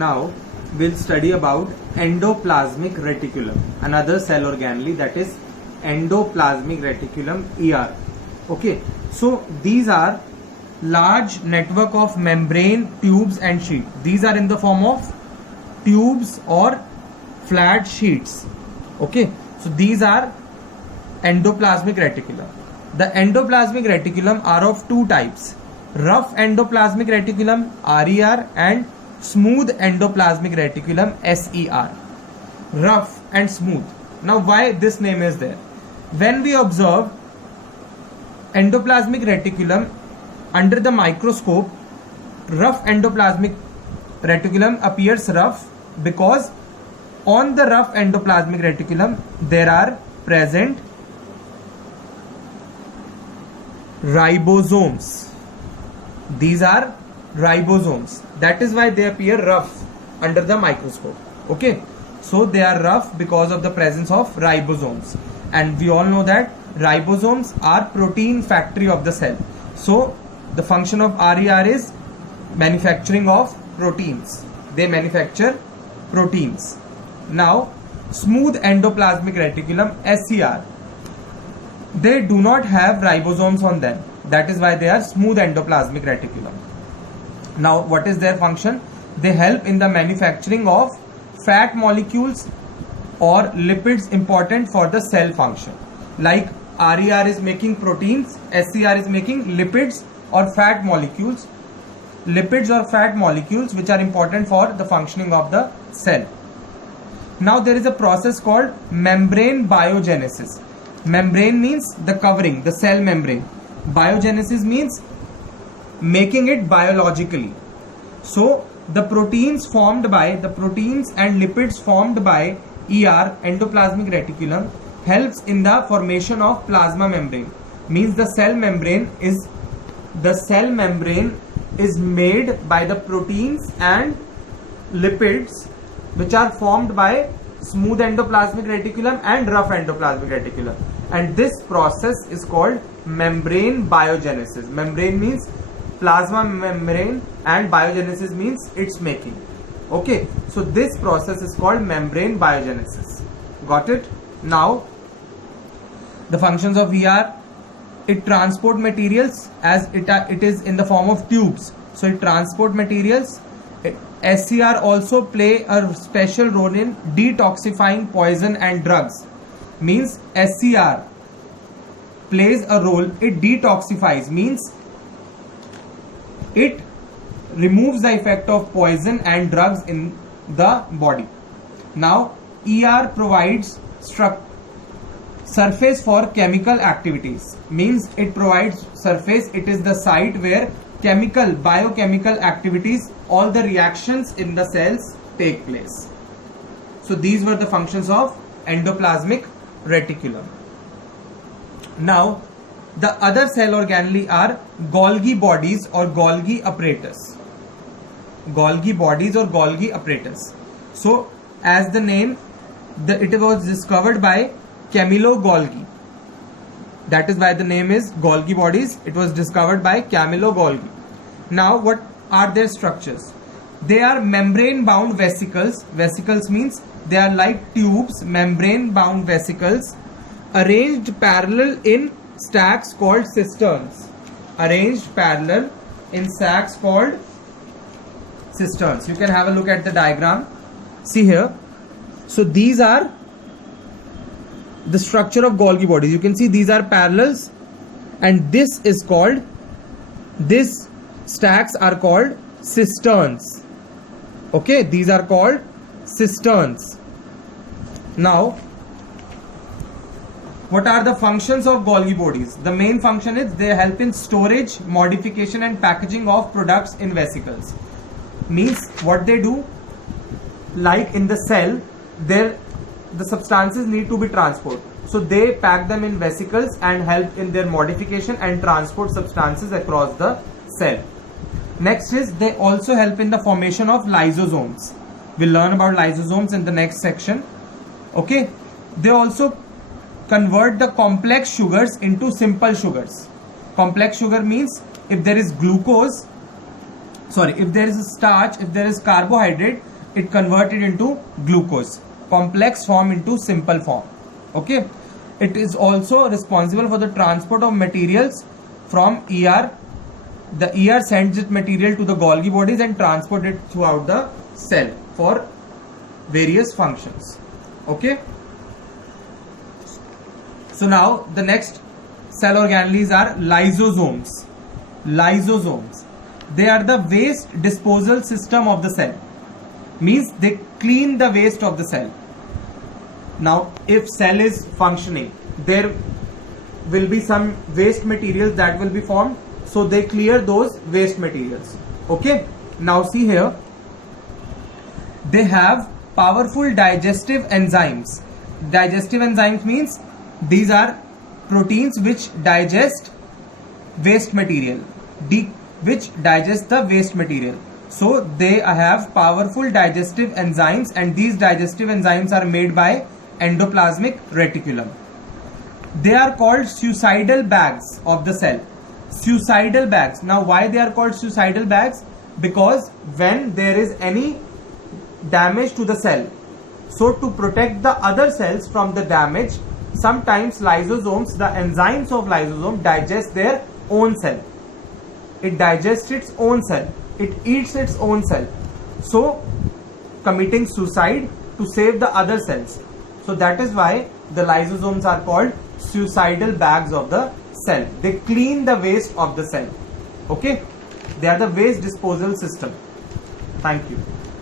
Now we'll study about endoplasmic reticulum, another cell organelle, that is endoplasmic reticulum, ER. Okay, so these are large network of membrane, tubes and sheet. These are in the form of tubes or flat sheets. Okay, so these are endoplasmic reticulum. The endoplasmic reticulum are of two types: rough endoplasmic reticulum RER and smooth endoplasmic reticulum SER. Rough and smooth. Now why this name is there? When we observe endoplasmic reticulum under the microscope, rough endoplasmic reticulum appears rough because on the rough endoplasmic reticulum there are present ribosomes. These are ribosomes. That is why they appear rough under the microscope. Okay, so they are rough because of the presence of ribosomes, and we all know that ribosomes are protein factory of the cell. So the function of RER is manufacturing of proteins. They manufacture proteins. Now smooth endoplasmic reticulum SER, they do not have ribosomes on them. That is why they are smooth endoplasmic reticulum. Now what is their function? They help in the manufacturing of fat molecules or lipids important for the cell function. Like RER is making proteins, SER is making lipids or fat molecules. Lipids or fat molecules which are important for the functioning of the cell. Now there is a process called membrane biogenesis. Membrane means the covering, the cell membrane. Biogenesis means making it biologically. So the proteins and lipids formed by ER, endoplasmic reticulum, helps in the formation of plasma membrane. Means the cell membrane is made by the proteins and lipids which are formed by smooth endoplasmic reticulum and rough endoplasmic reticulum, and this process is called membrane biogenesis. Membrane means plasma membrane and biogenesis means its making. Okay, so this process is called membrane biogenesis. Got it? Now the functions of ER: it transport materials, as it is in the form of tubes, so it transport materials. SER also play a special role in detoxifying poison and drugs. Means SER plays a role, it detoxifies, means it removes the effect of poison and drugs in the body. Now ER provides surface for chemical activities. Means it provides surface, it is the site where biochemical activities, all the reactions in the cells take place. So these were the functions of endoplasmic reticulum. Now the other cell organelle are Golgi bodies or Golgi apparatus. Golgi bodies or Golgi apparatus. So as the name, it was discovered by Camillo Golgi. That is why the name is Golgi bodies. It was discovered by Camillo Golgi. Now what are their structures? They are membrane bound vesicles. Vesicles means they are like tubes, membrane bound vesicles, arranged parallel in stacks called cisterns. Arranged parallel in stacks called cisterns. You can have a look at the diagram. See here. So these are the structure of Golgi bodies. You can see these are parallels, and these stacks are called cisterns. Okay, these are called cisterns. Now what are the functions of Golgi bodies? The main function is they help in storage, modification and packaging of products in vesicles. Means what they do, like in the cell, the substances need to be transported, so they pack them in vesicles and help in their modification and transport substances across the cell. Next is they also help in the formation of lysosomes. We'll learn about lysosomes in the next section. Okay, they also convert the complex sugars into simple sugars. Complex sugar means if there is glucose, if there is a starch, if there is carbohydrate, it converted into glucose, complex form into simple form. Okay, it is also responsible for the transport of materials from ER. The ER sends its material to the Golgi bodies and transport it throughout the cell for various functions. Okay, so now the next cell organelles are lysosomes. Lysosomes, they are the waste disposal system of the cell, means they clean the waste of the cell. Now if cell is functioning, there will be some waste materials that will be formed, so they clear those waste materials. Okay, now see here, they have powerful digestive enzymes. Digestive enzymes means these are proteins which digest waste material, which digest the waste material. So they have powerful digestive enzymes, and these digestive enzymes are made by endoplasmic reticulum. They are called suicidal bags of the cell. Suicidal bags. Now why they are called suicidal bags? Because when there is any damage to the cell, so to protect the other cells from the damage, sometimes lysosomes, the enzymes of lysosome, digest their own cell. It digests its own cell, it eats its own cell, so committing suicide to save the other cells. So that is why the lysosomes are called suicidal bags of the cell. They clean the waste of the cell. Okay, they are the waste disposal system. Thank you.